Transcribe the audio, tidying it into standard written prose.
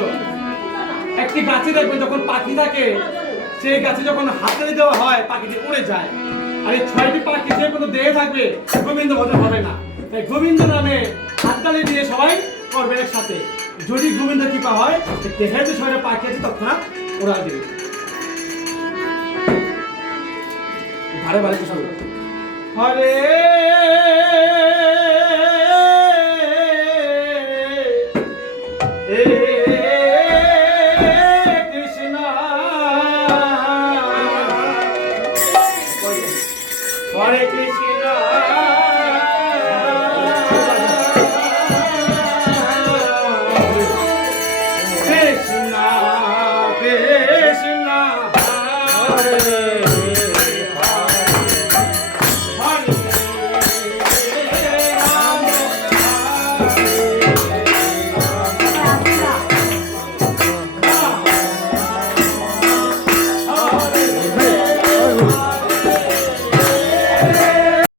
বুঝছো? একটি গাছে দেখবে যখন পাখি থাকে, সেই গাছে যখন হাততালি দেওয়া হয় পাখিটি উড়ে যায়। আর এই 6টি পাখি যে কোনো দেহে থাকবে গোবিন্দ ভজন হবে না। তাই গোবিন্দ নামে হাততালি দিয়ে সবাই করবে একসাথে। যদি গোবিন্দ কৃপা হয় দেহের যে 6টা পাখি আছে তৎক্ষণাৎ ওরা দেবে। ধারে বাড়ি হরে